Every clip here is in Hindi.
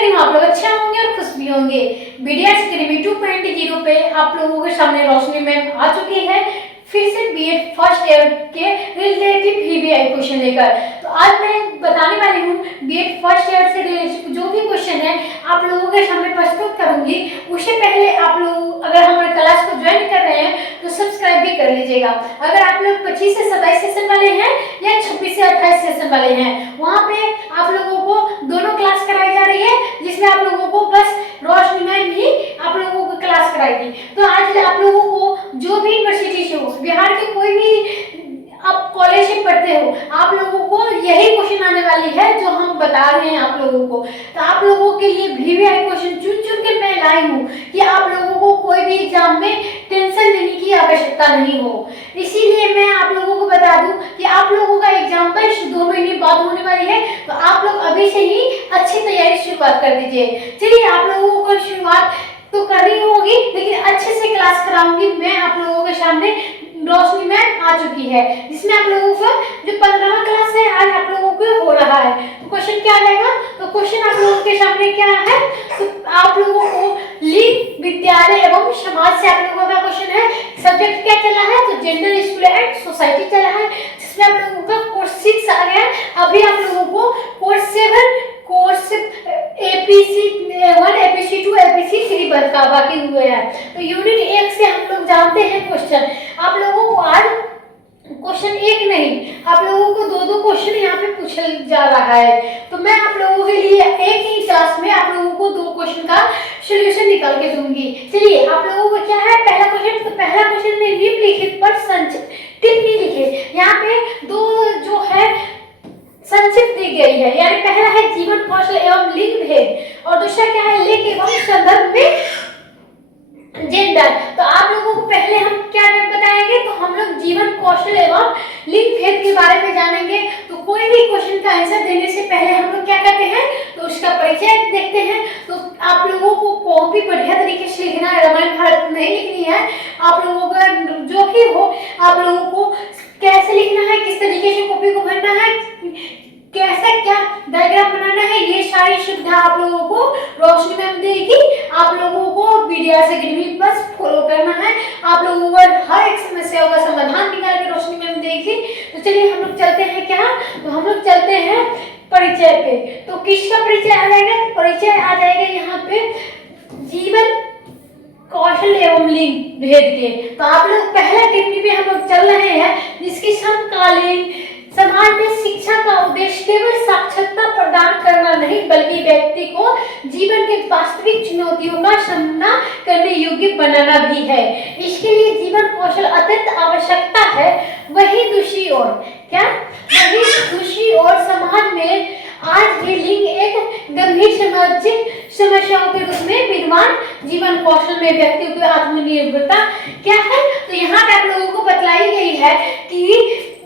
करती हूँ आप लोग अच्छे होंगे और खुश भी होंगे। बीडीएस अकेडमी 2.0 पे आप लोगों के सामने रोशनी मैम आ चुकी है फिर से बीएड फर्स्ट ईयर के रिलेटिव वीवीआई क्वेश्चन लेकर। तो आज मैं बताने वाली हूँ बीएड फर्स्ट ईयर से रिलेटेड जो भी क्वेश्चन है आप लोगों के सामने प्रस्तुत करूंगी। उससे पहले आप लोग अगर हमारे क्लास को ज्वाइन कर रहे हैं तो सब्सक्राइब भी कर लीजिएगा। अगर आप लोग 25 से 27 सेशन वाले हैं या 26 से 28 सेशन वाले हैं, वहाँ पे आप लोगों को दोनों क्लास कराई जा रही है, जिसमें आप लोगों को बस रोशनी मैम ही आप लोगों को क्लास कराएगी। तो आज आप लोगों को जो भी यूनिवर्सिटी से हो, बिहार के कोई भी आप कॉलेज से पढ़ते हो, आप लोगों को यही क्वेश्चन आने वाली है जो हम बता रहे हैं आप लोगों को। तो आप लोगों के लिए वीवीआई क्वेश्चन चुन चुन के मैं लाई हूँ कि आप लोगों को कोई भी एग्जाम में टेंशन लेने की आवश्यकता नहीं हो। इसीलिए मैं आप लोगों को बता दूं कि आप लोगों का एग्जाम का 2 महीने बाद होने वाली है, तो आप लोग अभी से ही अच्छी तैयारी शुरुआत कर दीजिए। चलिए आप लोगों को शुरुआत तो करनी होगी, लेकिन अच्छे से क्लास कराऊंगी मैं आप लोगों के सामने। रोशनी मैम आ चुकी है जिसमें आप लोगों का जो 15वां क्लास है आज आप लोगों को हो रहा है। तो क्वेश्चन क्या आएगा, तो क्वेश्चन आप लोगों के सामने क्या है, तो आप लोगों को लिंग, विद्यालय एवं समाज से आप लोगों का क्वेश्चन है। सब्जेक्ट क्या चला है, तो जेंडर, स्कूल एंड सोसाइटी चला है, जिसमें आप लोगों का कोर्स 6 आ गया। अभी आप लोगों को course 7, course APC 1, APC 2, APC 3 का बाकी हुए हैं। तो यूनिट 1 से हम लोग जानते हैं क्वेश्चन। आप लोगों को आज क्वेश्चन 1 नहीं, आप लोगों को 2-2 क्वेश्चन यहाँ पे पूछा जा रहा है। तो मैं आप लोगों के लिए एक ही क्लास में आप लोगों को 2 क्वेश्चन का सॉल्यूशन निकाल के दूंगी। चलिए आप लोगों को क्या है पहला क्वेश्चन, तो पहला क्वेश्चन में निम्नलिखित पर संक्षिप्त टिप्पणी लिखे। यहाँ पे 2 जो है संक्षिप्त दी गई है, यानी पहला है जीवन कौशल एवं लिंग भेद और दूसरा क्या है लिंग एवं संदर्भ में जेंडर। तो आप लोगों को पहले हम क्या बताएंगे, तो हम लोग जीवन कौशल एवं लिंग भेद के बारे में जानेंगे। तो कोई भी क्वेश्चन का आंसर देने से पहले हम लोग क्या करते हैं, तो उसका परिचय देखते हैं। तो आप लोगों को कॉपी बढ़िया तरीके से लिखना है, रामायण भारत नहीं लिखनी है। आप लोगों का जो भी हो आप लोगों को कैसे लिखना है, किस तरीके से कॉपी को भरना है, कैसा क्या डायग्राम बनाना है, ये सारी सुविधा आप लोगों को रोशनी मैम देगी। आप लोगों को बीडीएस अकेडमी बस फॉलो करना है। आप लोगों को हर एक समस्या का समाधान निकाल के रोशनी मैम देगी। तो चलिए हम लोग चलते हैं क्या, तो हम लोग चलते हैं परिचय पे। तो किसका परिचय आ जाएगा, तो परिचय आ जाएगा यहाँ पे जीवन कौशल एवं लिंग भेद के। तो आप लोग पहला टिप्पणी पे हम लोग चल रहे हैं, जिसकी समकालीन समाज में शिक्षा का उद्देश्य केवल साक्षरता प्रदान करना नहीं, बल्कि व्यक्ति को जीवन के वास्तविक चुनौतियों का सामना करने योग्य बनाना भी है। इसके लिए जीवन कौशल अत्यंत आवश्यकता है। वही दूसरी ओर समाज में आज भी लिंग एक गंभीर सामाजिक समस्याओं के रूप में विद्यमान। जीवन कौशल में व्यक्ति की आत्मनिर्भरता क्या है, तो यहाँ पे आप लोगों को बतलाई गई है कि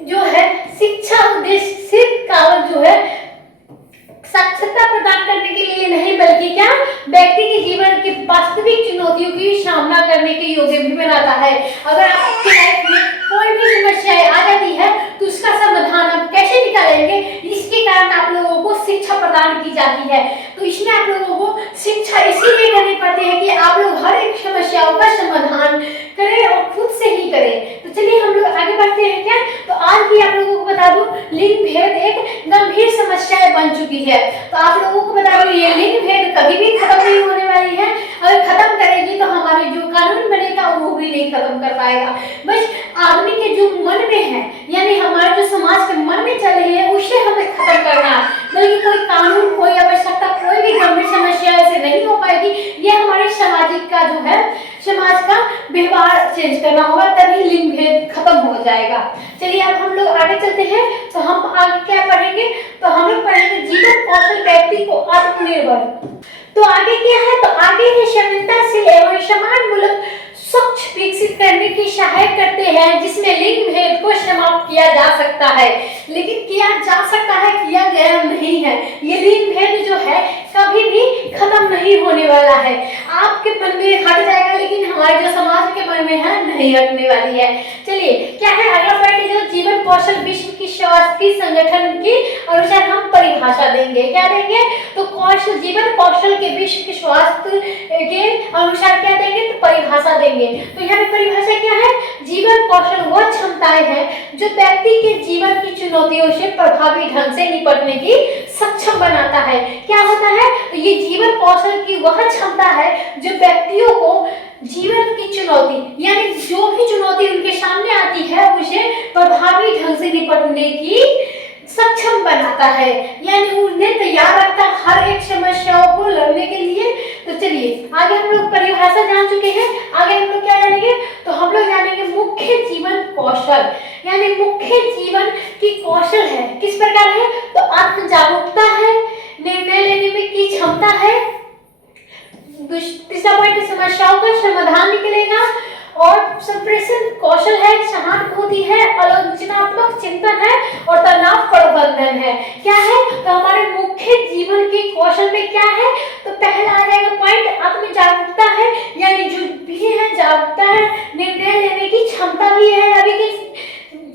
जो है शिक्षा उद्देश्य सिर्फ केवल जो है साक्षरता प्रदान करने के लिए नहीं, बल्कि क्या व्यक्ति के जीवन की वास्तविक चुनौतियों की सामना करने के योग्य भी बनाता है। अगर आपकी लाइफ में कोई भी समस्याएं आ जाती है तो उसका समाधान आप कैसे निकालेंगे, इसके कारण आप लोगों को शिक्षा प्रदान की जाती है। तो इसमें आप लोगों को शिक्षा इसीलिए करनी पड़ती है कि आप लोग हर एक समस्याओं का समाधान करें और खुद से ही करें। तो चलिए हम लोग आगे बढ़ते हैं क्या, तो आज भी आप लोगों को बता दूं लिंग भेद एक गंभीर समस्या बन चुकी है। तो आप लोगों को बता दूं ये लिंग भेद कभी भी खत्म नहीं होने वाली है। अगर खत्म करेगी तो हमारे जो कानून बनेगा वो भी नहीं खत्म कर पाएगा। बस आदमी के जो मन में है, यानी हमारे जो समाज के मन में चल रही है उसे हमें खत्म करना है, बल्कि कोई कानून, कोई आवश्यकता, कोई भी गंभीर समस्या ऐसे नहीं हो पाएगी। ये हमारे सामाजिक का जो है समाज का व्यवहार चेंज करना होगा, तभी लिंग भेद खत्म हो जाएगा। चलिए अब हम लोग आगे चलते हैं। तो हम आगे क्या पढ़ेंगे, तो हम लोग पढ़ेंगे जीवन कौशल व्यक्ति को आत्मनिर्भर। तो आगे क्या है, तो आगे है संवेदनशील एवं समान मूलक स्वच्छ विकसित करने की सहायता करते हैं, जिसमें लिंग भेद को समाप्त किया जा सकता है। लेकिन किया जा सकता है, किया गया नहीं है। ये लिंग भेद जो है कभी भी खत्म नहीं होने वाला वाला है। आपके मन में हट जाएगा, लेकिन हमारे जो समाज के मन में है नहीं हटने वाली है। चलिए क्या है अगला पॉइंट, जो जीवन कौशल विश्व की स्वास्थ्य संगठन की अनुसार हम परिभाषा देंगे। क्या देंगे? तो कौशल, जीवन कौशल के विश्व के स्वास्थ्य के अनुसार क्या देंगे? तो परिभाषा देंगे। तो यहाँ पे परिभाषा क्या है? जीवन कौशल वह क्षमताएं हैं जो व्यक्ति के जीवन की चुनौतियों से प्रभावी ढंग से निपटने की सक्षम बनाता है। क्या होता है? तो ये जीवन कौशल की वह क्षमता है जो व्यक्तियों को जीवन की चुनौती, यानी जो भी चुनौती उनके सामने आती है उसे प्रभावी ढंग से निपटने की सक्षम बनाता है, यानी उन्हें तैयार रखता है हर एक समस्याओं को लड़ने के लिए। तो चलिए आगे हम लोग परिभाषा जान चुके हैं, आगे हम लोग क्या जानेंगे? तो हम लोग जानेंगे मुख्य जीवन कौशल, यानी मुख्य जीवन की कौशल है किस प्रकार है? तो आत्म जागरूकता है, निर्णय लेने में की क्षमता है, तीसरा पॉइंट समस्याओं का समाधान निकलेगा, और संप्रेषण कौशल है, सहानुभूति है, आलोचनात्मक चिंतन है और तनाव प्रबंधन है। क्या है? तो हमारे मुख्य जीवन के कौशल में क्या है? तो पहला आ जाएगा पॉइंट आत्म जागरूकता है, यानी जो भी है जागरूकता है, निर्णय लेने की क्षमता भी है, अभी के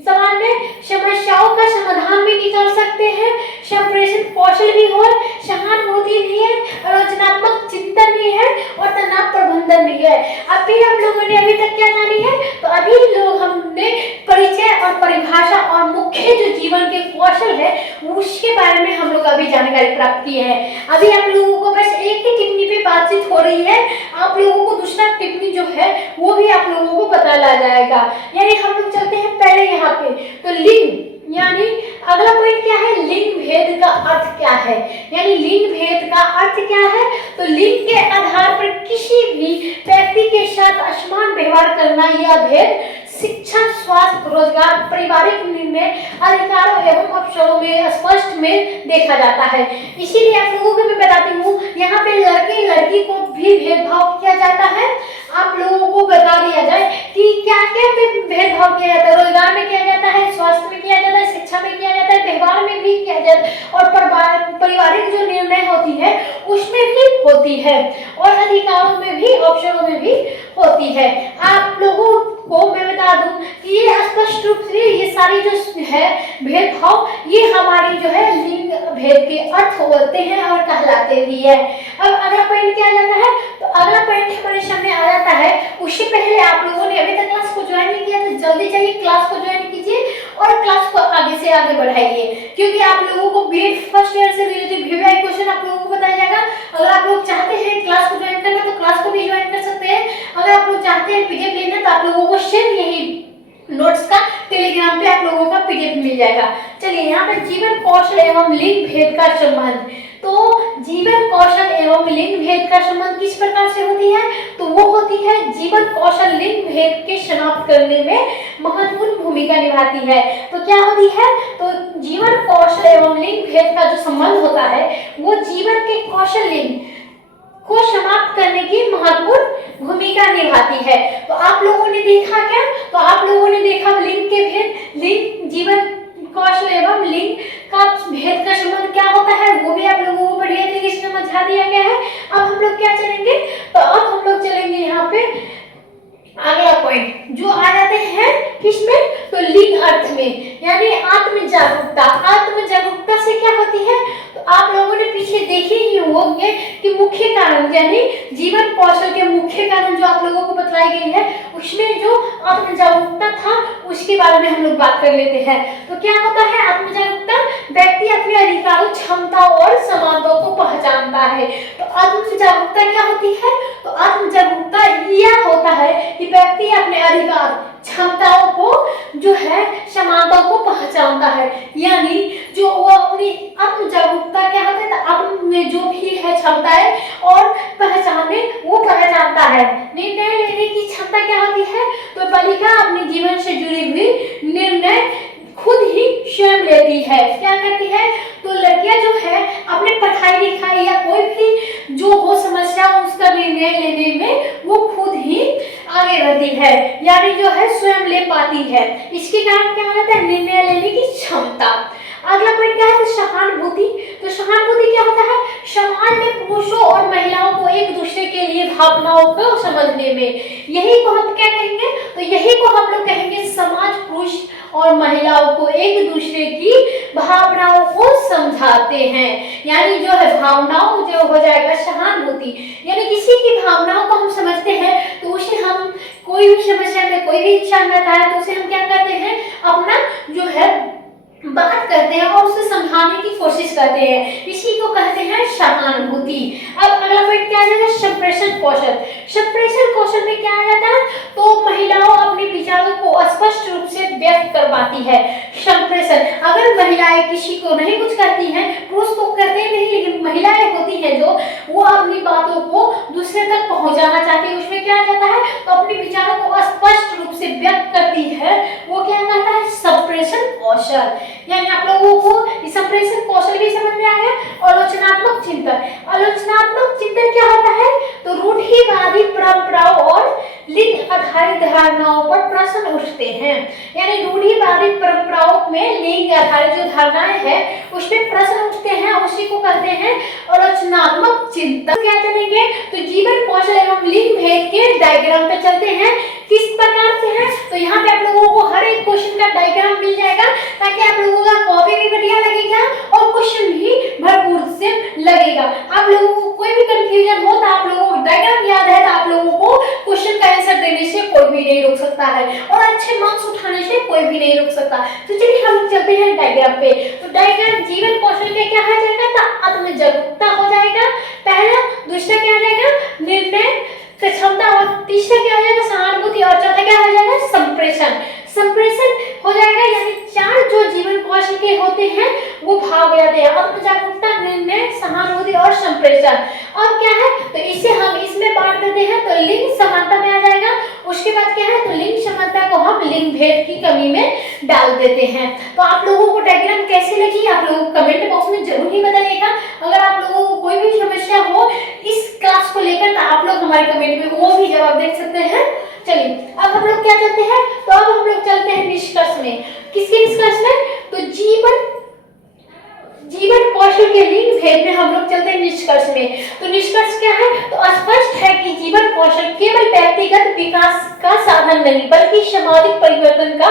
समाज में समस्याओं का समाधान भी निकाल सकते हैं, संप्रेषण कौशल भी हो, सहानुभूति भी है, आलोचनात्मक चिंतन भी है और तनाव प्रबंधन भी है। अभी हम लोगों ने अभी तक क्या जानी है? तो अभी लोग हमने परिचय और परिभाषा और मुख्य जो जीवन के कौशल है उसके बारे में हम लोग अभी जानकारी प्राप्त की है। अभी आप लोगों को बस एक ही टिप्पणी पे बातचीत हो रही है, आप लोगों को दूसरा टिप्पणी जो है वो भी आप लोगों को पता लग जाएगा। यानी हम लोग चलते हैं पहले यहाँ पे, तो लिंग, यानी अगला पॉइंट क्या है? लिंग भेद का अर्थ क्या है? यानी लिंग भेद का अर्थ क्या है? तो लिंग के आधार पर किसी भी व्यक्ति के साथ असमान व्यवहार करना, यह भेद शिक्षा, स्वास्थ्य, रोजगार, पारिवारिक निर्णय, अधिकारों एवं अवसरों में स्पष्ट में देखा जाता है। इसीलिए आप लोगों को मैं बताती हूँ, यहाँ पे लड़के लड़की को भी भेदभाव किया जाता है। आप लोगों को बता दिया जाए कि क्या क्या भेदभाव किया जाता है। रोजगार में किया जाता है, स्वास्थ्य में किया जाता है, शिक्षा में किया जाता है, व्यवहार में भी किया जाता है, और पारिवारिक जो निर्णय होती है उसमें भी होती है, और अधिकारों में भी, अवसरों में भी होती है। आप लोगों को मैं बता दूं कि ये स्पष्ट रूप से ये सारी जो है भेदभाव, ये हमारी जो है लिंग भेद के अर्थ होते हैं और कहलाते भी है। अब अगला पॉइंट क्या आ जाता है? तो अगला पॉइंट हमारे सामने आ जाता है, उससे पहले आप लोगों ने अभी तक क्लास को ज्वाइन नहीं किया तो जल्दी जाइए क्लास को ज्वाइन कीजिए और क्लास को आगे से आगे बढ़ाइए, क्योंकि आप लोगों को बीएड फर्स्ट ईयर से रिलेटेड वीवीआई क्वेश्चन आप लोगों को बताया जाएगा। अगर आप लोग चाहते हैं क्लास को ज्वाइन करना तो क्लास को भी ज्वाइन कर सकते हैं। अगर आप लोग चाहते हैं पीडीएफ लेना तो आप लोगों को सेम यही नोट्स का टेलीग्राम पे आप लोगों का पीडीएफ मिल जाएगा। चलिए यहाँ पे जीवन कौशल एवं लिंग भेद का संबंध, तो जीवन कौशल एवं लिंग भेद का संबंध किस प्रकार से होती है? तो वो होती है जीवन कौशल लिंग भेद के समाप्त करने में महत्वपूर्ण भूमिका निभाती है। तो क्या होती है? तो जीवन कौशल एवं लिंग भेद का जो संबंध होता है वो जीवन के कौशल लिंग को समाप्त करने की महत्वपूर्ण भूमिका निभाती है। तो आप लोगों ने देखा क्या? तो आप लोगों ने देखा लिंग के भेद, लिंग, जीवन कौशल एवं लिंग का भेद का संबंध क्या होता है वो भी आप लोगों को बढ़िया तरीके से समझा दिया गया है। अब हम लोग क्या चलेंगे? तो अब हम लोग चलेंगे यहाँ पे अगला पॉइंट जो आ जाते हैं किसमें? तो लिंग अर्थ में, यानी आत्म जागरूकता। आत्म जागरूकता से क्या होती है? तो आप लोगों ने पीछे देखे ही होंगे कि मुख्य कारण, यानी जीवन कौशल के मुख्य कारण जो आप लोगों को बताई गई है उसमें जो आत्म जागरूकता था उसके बारे में हम लोग बात कर लेते हैं। तो क्या होता है आत्म जागरूकता? व्यक्ति अपने अधिकारों, क्षमता और समानताओं को पहचानता है। तो आत्म जागरूकता क्या होती है? तो आत्म जागरूकता यह होता है कि व्यक्ति अपने अधिकार, क्षमताओं को जो है, समानताओं को पहचानता है, यानी जो वो अपनी आत्म जागरूकता क्या होता है? तो आत्म में जो भी है क्षमताएं और पहचाने वो पहचानता है। निर्णय लेने की क्षमता क्या होती है? तो बालिका अपने जीवन से जुड़ी हुई निर्णय खुद ही स्वयं लेती है। क्या करती है? तो लड़कियां जो है अपने पढ़ाई लिखाई या कोई भी जो हो समस्या उसका निर्णय लेने में वो खुद ही आगे रहती है, यानी जो है स्वयं ले पाती है। इसके कारण क्या होता है? निर्णय लेने की क्षमता। अगला पॉइंट क्या है? तो सहानुभूति। तो सहानुभूति क्या होता है? समाज में पुरुषों और महिलाओं को एक दूसरे के लिए भावनाओं को समझने में, यही को हम क्या कहेंगे, तो यही को हम लोग कहेंगे समाज पुरुष और महिलाओं को एक दूसरे की भावनाओं को समझाते हैं। यानी जो है भावनाओं जो हो जाएगा सहानुभूति, यानी किसी की भावनाओं को हम समझते हैं तो उसे हम कोई भी समस्या में कोई भी इंसान रहता है तो उसे हम क्या करते हैं, अपना जो है बात करते हैं और उसे समझाने की कोशिश करते हैं, इसी को कहते हैं सहानुभूति। अब अगला पॉइंट क्या आ जाएगा, संप्रेषण कौशल। संप्रेषण कौशल में क्या आ जाता है, तो महिलाओं अपने विचारों को स्पष्ट रूप से व्यक्त कर पाती है। संप्रेषण, अगर महिलाएं किसी को नहीं कुछ करती हैं, पुरुष तो करते नहीं, लेकिन महिलाएं होती हैं जो वो अपनी बातों को दूसरे तक पहुंचाना चाहती है, उसमें क्या आ जाता है, तो अपने विचारों को स्पष्ट रूप से व्यक्त करती है, वो क्या कहता है, संप्रेषण कौशल। यानी आप लोगों को इस संप्रेषण कौशल भी समझ में आ गया। आलोचनात्मक चिंतन, आलोचनात्मक चिंतन क्या होता है, तो रूढ़िवादी परंपराओं और लिंग आधारित धारणाओं पर प्रश्न उठते हैं। यानी रूढ़िवादी परंपराओं में लिंग आधारित जो धारणाएं हैं उस पर प्रश्न उठते हैं, उसी को कहते हैं आलोचनात्मक चिंतन। क्या चलेंगे, तो जीवन कौशल एवं लिंग भेद के डायग्राम पे चलते हैं, किस प्रकार से है, तो यहाँ पे आप लोगों को हर एक क्वेश्चन का डायग्राम मिल जाएगा, ताकि आप लोगों का कॉपी भी बढ़िया लगेगा और क्वेश्चन भी भरपूर से लगेगा। आप लोगों को कोई भी कंफ्यूजन हो तो आप लोगों को डायग्राम याद है तो आप लोगों को क्वेश्चन का आंसर देने से कोई भी नहीं रोक सकता है और अच्छे मार्क्स उठाने से कोई भी नहीं रोक सकता। तो चलिए हम चलते हैं डायग्राम पे। तो डायग्राम जीवन कौशल के क्या हो जाएगा, तो आत्म जागरूकता हो जाएगा पहला, दूसरा क्या हो जाएगा, निर्णय क्षमता, और तीसरा क्या हो जाएगा, सहानुभूति, और चौथा क्या हो जाएगा, संप्रेषण। संप्रेषण हो जाएगा, यानी चार जो जीवन कौशल के होते हैं वो भाग हो जाते हैं, आत्म जागरूकता, निर्णय, सहानुभूति और संप्रेषण। अब क्या है, तो इसे हम इसमें बांट देते हैं, तो लिंग समानता में आ जाएगा। उसके बाद क्या है, तो लिंग समानता को हम लिंग भेद की कमी में डाल देते हैं। तो आप लोगों को डायग्राम कैसी लगी, आप लोगों कमेंट बॉक्स में जरूर ही बताइएगा। अगर आप लोगों को कोई भी समस्या हो इस क्लास को लेकर तो आप लोग हमारे कमेंट में वो भी जवाब देख सकते हैं। चलिए अब हम लोग क्या चलते हैं, तो अब हम लोग चलते हैं निष्कर्ष में। किसके निष्कर्ष में, तो जीवन कौशल के लिंग भेद में हम लोग चलते हैं निष्कर्ष में। तो निष्कर्ष क्या है, तो स्पष्ट है कि जीवन कौशल केवल व्यक्तिगत विकास का साधन नहीं बल्कि सामाजिक परिवर्तन का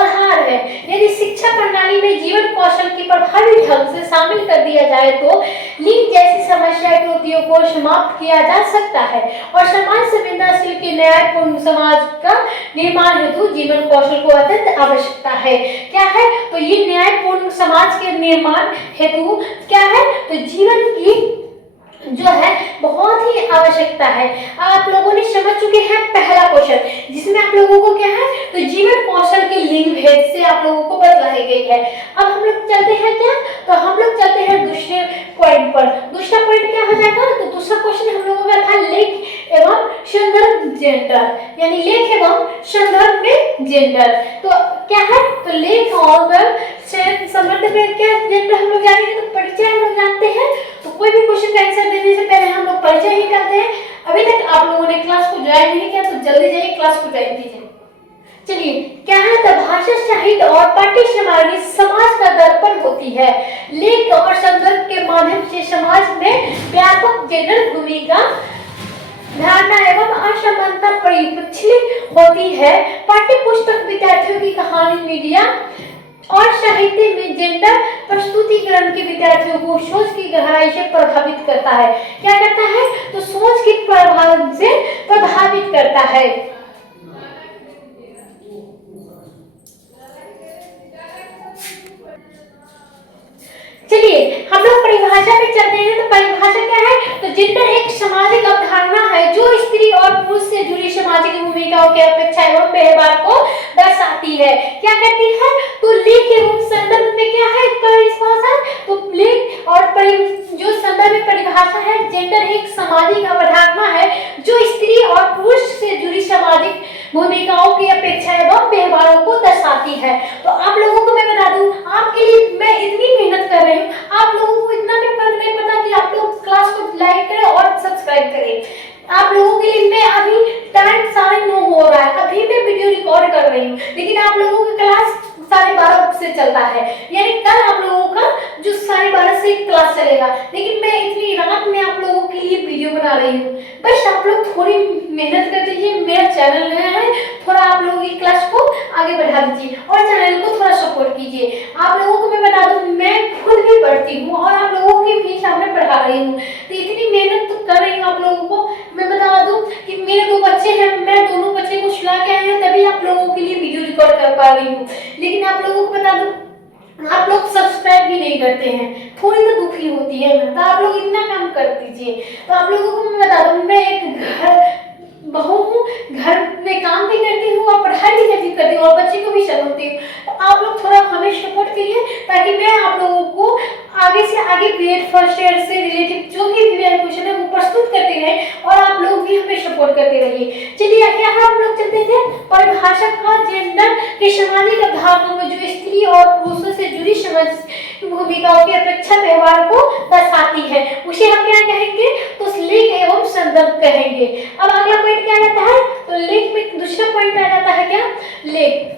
आधार है। यदि शिक्षा प्रणाली में जीवन कौशल की प्रभावी ढंग से शामिल कर दिया जाए तो लिंग जैसी समस्या कृतियों को समाप्त किया जा सकता है और समाज संवेदनशील के न्यायपूर्ण समाज का निर्माण हेतु जीवन कौशल को अत्यंत आवश्यकता है। क्या है, तो ये न्यायपूर्ण समाज के निर्माण हेतु क्या है, तो जीवन की जो है बहुत ही आवश्यकता है। आप लोगों ने समझ चुके हैं पहला क्वेश्चन, जिसमें आप लोगों को क्या है, तो जीवन कौशल के लिंग भेद से आप लोगों को बतलाई गई है। अब हम लोग चलते हैं क्या, तो हम लोग चलते हैं दूसरे पॉइंट पर। दूसरा पॉइंट क्या हो जाएगा, तो दूसरा क्वेश्चन हम लोगों का था लेख एवं संदर्भ जेंडर, यानी लेख एवं संदर्भ में जेंडर। तो क्या है, तो लेख और संदर्भ में क्या जेंडर हम लोग जानेंगे, तो परिचय हम लोग जानते हैं। तो कोई भी क्वेश्चन का आंसर देने से पहले हम लोग परिचय ही करते हैं। अभी तक आप लोगों ने क्लास को ज्वाइन नहीं किया तो जल्दी जाइए क्लास को ज्वाइन कीजिए। चलिए क्या है, तो भाषा, साहित्य और पाठ्य सामग्री समाज का दर्पण होती है। लेख और संदर्भ के माध्यम से समाज में व्यापक जेंडर भूमिका धारणा एवं असमानता परिलक्षित होती है। पाठ्य पुस्तक विद्यार्थियों की कहानी, मीडिया और साहित्य में जेंडर प्रस्तुतिकरण के विद्यार्थियों को सोच की गहराई से प्रभावित करता है। क्या करता है, तो सोच के प्रभाव से प्रभावित करता है। चलिए हम लोग परिभाषा में चलते हैं। तो परिभाषा क्या है, तो जेंडर एक सामाजिक अवधारणा है जो स्त्री और पुरुष से जुड़ी सामाजिक भूमिकाओं के अपेक्षा एवं व्यवहार को दर्शाती है। क्या करती है, तो लेख एवं संदर्भ में क्या है परिभाषा, तो लेख और जो संदर्भ में परिभाषा है, जेंडर एक सामाजिक अवधारणा है जो स्त्री और पुरुष से जुड़ी सामाजिक भूमिकाओं की अपेक्षा एवं व्यवहारों को दर्शाती है। तो आप लोगों को मैं बता दूं, आपके लिए मैं इतनी मेहनत कर रही हूँ, आप लोगों को इतना भी फर्क नहीं पता कि आप लोग क्लास को लाइक करें और सब्सक्राइब करें। आप लोगों के लिए मैं अभी टाइम 9:30 हो रहा है, अभी मैं वीडियो रिकॉर्ड कर रही हूँ, लेकिन आप लोगों की क्लास 12:30 से चलता है, यानी कल आप लोगों का जो 12:30 से क्लास चलेगा। लेकिन मैं इतनी रात में आप लोगों के लिए वीडियो बना रही हूँ, बस आप लोग थोड़ी मेहनत कर दीजिए। मेरा चैनल नया है, थोड़ा आप लोगों की क्लास को आगे बढ़ा दीजिए और चैनल को थोड़ा सपोर्ट कीजिए। आप लोगों को मैं बता दूं, मैं खुद भी पढ़ती हूँ और आप लोगों की भी सामने पढ़ा रही हूँ, तो इतनी मेहनत तो कर रही हूँ आप लोगों को। मैं बता दूं कि मेरे 2 बच्चे हैं, मैं दोनों बच्चे को सुला के आई हूँ, तभी आप लोगों के लिए वीडियो रिकॉर्ड कर पा रही हूँ। लेकिन आप लोगों को बता दूं, आप लोग सब्सक्राइब भी नहीं करते हैं, थोड़ी तो दुखी होती है ना, तो आप लोग इतना काम कर दीजिए। तो आप लोगों को मैं बता दूं, मैं एक घर बहू हूँ, घर में काम भी करती हूँ और पढ़ाई भी करती हूँ और बच्चे को भी संभालती हूँ। तो आप लोग थोड़ा हमें सपोर्ट कीजिए, ताकि मैं आप लोगों को आगे से आगे बीएड फर्स्ट ईयर से रिलेटेड जो भी क्वेश्चन है वो प्रस्तुत करते रहे और आप लोग भी हमें सपोर्ट करते रहिए। चलिए आगे हम लोग चलते हैं। परिभाषा का जेंडर के सामाजिक अवधारणाओं में जो स्त्री और पुरुषों से जुड़ी समझ भूमिकाओं की अपेक्षा व्यवहार को दर्शाती है, उसे हम क्या कहेंगे? तो लेख एवं संदर्भ कहेंगे। अब अगला पॉइंट क्या आता है? तो लेख में दूसरा पॉइंट आ जाता है क्या? लेख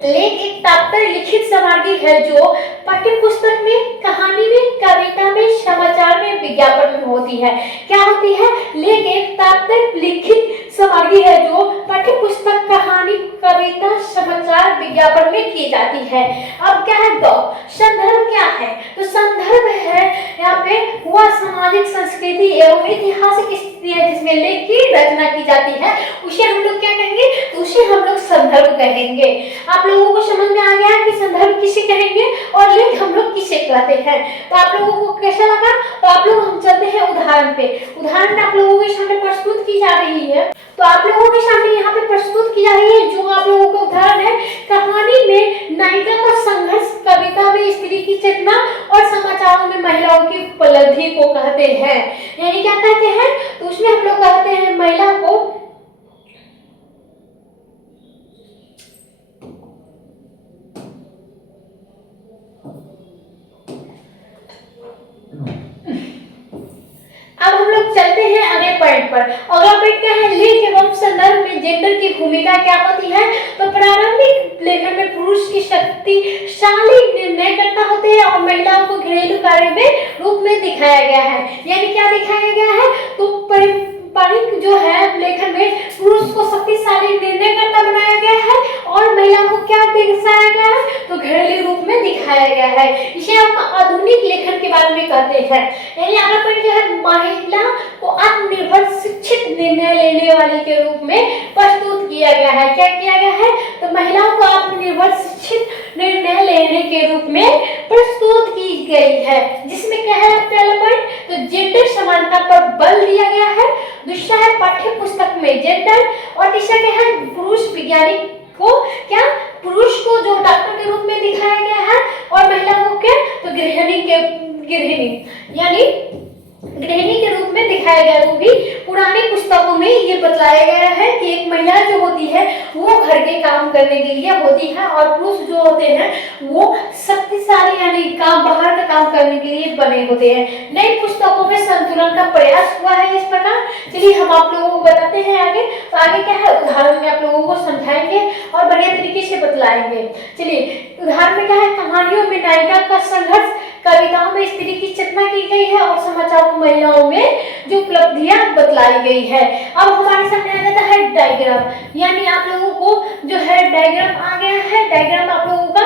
एक तात्पर्य लिखित सामग्री है जो पाठ्य पुस्तक में, कहानी में, कविता में, समाचार में, विज्ञापन में होती है। क्या होती है? लेख एक तात्पर्य लिखित सामग्री है जो पाठ्य पुस्तक, कहानी, कविता, समाचार, विज्ञापन में की जाती है। अब क्या है? संदर्भ क्या है? तो संदर्भ है यहाँ पे वह सामाजिक, संस्कृति एवं ऐतिहासिक स्थिति है जिसमें लेख की रचना की जाती है, उसे हम लोग क्या कहेंगे? तो उसे हम लोग संदर्भ कहेंगे। आप लोगों को समझ में आ गया कि संदर्भ किसे कहेंगे और लेख हम लोग किसे कहते हैं। तो आप लोगों को कैसा लगा? तो आप लोग हम चलते हैं उदाहरण पे। उदाहरण आप लोगों के सामने प्रस्तुत की जा रही है, तो आप लोगों के सामने यहाँ पे प्रस्तुत की जा रही है जो आप लोगों का उदाहरण है। कहानी में नायिका का संघर्ष, कविता में स्त्री की चेतना और समाचारों में महिलाओं की उपलब्धि को कहते हैं। यानी क्या कहते हैं? तो उसमें हम लोग कहते हैं महिला को अब हम लोग चलते हैं अगले पॉइंट पर। अगला पॉइंट क्या है? लेख एवं संदर्भ में जेंडर की भूमिका क्या होती है? तो प्रारंभिक लेखन में पुरुष की शक्तिशाली निर्णयकर्ता होते हैं और महिलाओं को घरेलू कार्य में रूप में दिखाया गया है। यानी क्या दिखाया गया है? तो पारंपरिक जो है लेखन में पुरुष को शक्तिशाली निर्णयकर्ता बनाया गया है और महिलाओं को क्या दिखाया गया है? तो घरेलू रूप में दिखाया गया है। इसे हम आधुनिक लेखन के बारे में कहते हैं। यानी अगला पॉइंट जो है, महिला को आत्मनिर्भर शिक्षित निर्णय लेने वाली के रूप में प्रस्तुत किया गया है। क्या किया गया है? तो महिलाओं को आत्मनिर्भर शिक्षित निर्णय लेने के रूप में प्रस्तुत की गई है। जिसमें क्या है पहला पॉइंट? तो जेंडर समानता पर बल दिया गया है। दूसरा है पाठ्य पुस्तक में जेंडर, और तीसरा क्या है? पुरुष वैज्ञानिक को क्या? पुरुष को जो डॉक्टर के रूप में दिखाया गया है और महिला को क्या? तो गृहिणी के रूप में दिखाया गया। वो भी पुरानी पुस्तकों में ये बतलाया गया है कि एक महिला जो होती है वो घर के काम करने के लिए होती है और पुरुष जो होते हैं वो शक्तिशाली यानी काम बाहर का काम करने के लिए बने होते हैं। नई पुस्तकों में संतुलन का प्रयास हुआ है इस प्रकार। चलिए हम आप लोगों को बताते हैं आगे। तो आगे क्या है? उदाहरण में आप लोगों को समझाएंगे और बढ़िया तरीके से बतलाएंगे। चलिए उदाहरण में क्या है? कहानियों में नायिका का संघर्ष, कविताओं में स्त्री की चेतना की गई है और समाचारों महिलाओं में जो उपलब्धियां बतलाई गई है। अब हमारे सामने आ जाता है डायग्राम। यानी आप लोगों को जो है डायग्राम आ गया है। डायग्राम आप लोगों का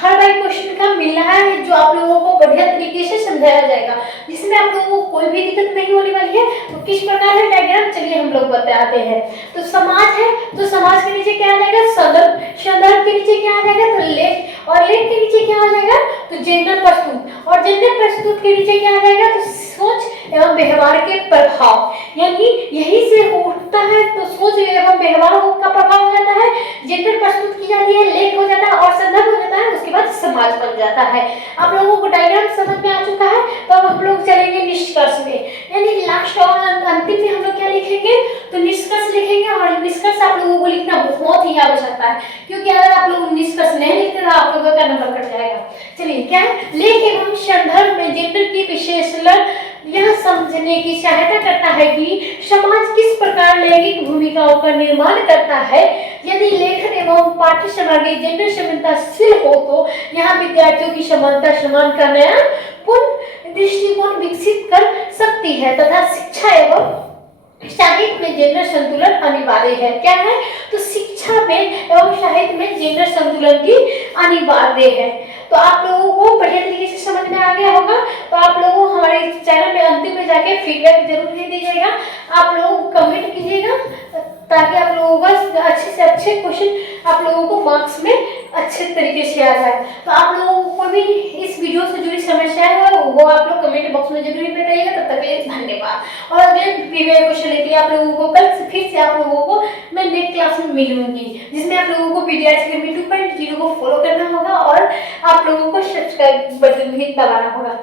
हर बार क्वेश्चन का मिल रहा है जो आप लोगों को बढ़िया तरीके से समझाया जाएगा, जिसमें आप लोगों को कोई भी दिक्कत नहीं होने वाली है। तो किस प्रकार है डायग्राम? चलिए हम लोग बताते हैं। तो समाज है, तो समाज के नीचे क्या आ जाएगा? संदर्भ। संदर्भ के नीचे क्या आ जाएगा? तो लेख, और लेख के नीचे क्या आ जाएगा? तो जेंडर प्रस्तुत, और जेंडर प्रस्तुत के नीचे क्या आ जाएगा? तो सोच एवं व्यवहार के प्रभाव। यानी यही से उठता है तो सोच एवं व्यवहार का प्रभाव हो जाता है, जेंडर प्रस्तुत की जाती है, लेख हो जाता है और संदर्भ हो जाता है, उसके बाद समाज बन जाता है। आप लोगों को डायग्राम समझ में आ चुका है। तो अब हम लोग चलेंगे निष्कर्ष में। यानी लास्ट और अंतिम में हम लोग क्या लिखेंगे? तो निष्कर्ष लिखेंगे। और निष्कर्ष आप लोगों को लिखना बहुत ही आवश्यकता है, क्योंकि अगर आप लोग निष्कर्ष नहीं लिखते तो आप लोगों का नंबर कट जाएगा। चलिए क्या है? लेख एवं संदर्भ में जेंडर की विशेषण यह समझने की सहायता करता है कि समाज किस प्रकार लैंगिक भूमिकाओं का निर्माण करता है, यदि लेखन एवं पाठ्य सामग्री जेंडर समानताशील हो तो यहाँ विद्यार्थियों की समानता समान का नया पूर्ण दृष्टिकोण विकसित कर सकती है तथा शिक्षा एवं साहित्य में जेंडर संतुलन अनिवार्य है। क्या है? तो शिक्षा में एवं साहित्य में जेंडर संतुलन की अनिवार्य है। तो आप लोगों को बढ़िया तरीके से समझ में आ गया होगा। तो आप लोगों को हमारे चैनल में अंतिम में जाके फीडबैक जरूर दे दीजिएगा, आप लोग कमेंट कीजिएगा ताकि आप लोगों का अच्छे से अच्छे क्वेश्चन आप लोगों को मार्क्स में अच्छे तरीके से आ जाए। तो आप लोगों को भी इस वीडियो से जुड़ी समस्या है वो आप लोग कमेंट बॉक्स में जरूर बताइएगा। तब तक के लिए धन्यवाद। और अगले प्रीवियस क्वेश्चन लेके आप लोगों को कल फिर से आप लोगों को मैं नेक्स्ट क्लास में मिलूंगी, जिसमें आप लोगों को पीडीएफ अकेडमी 2.0 को फॉलो करना होगा और आप लोगों को सब्सक्राइब बटन भी दबाना होगा।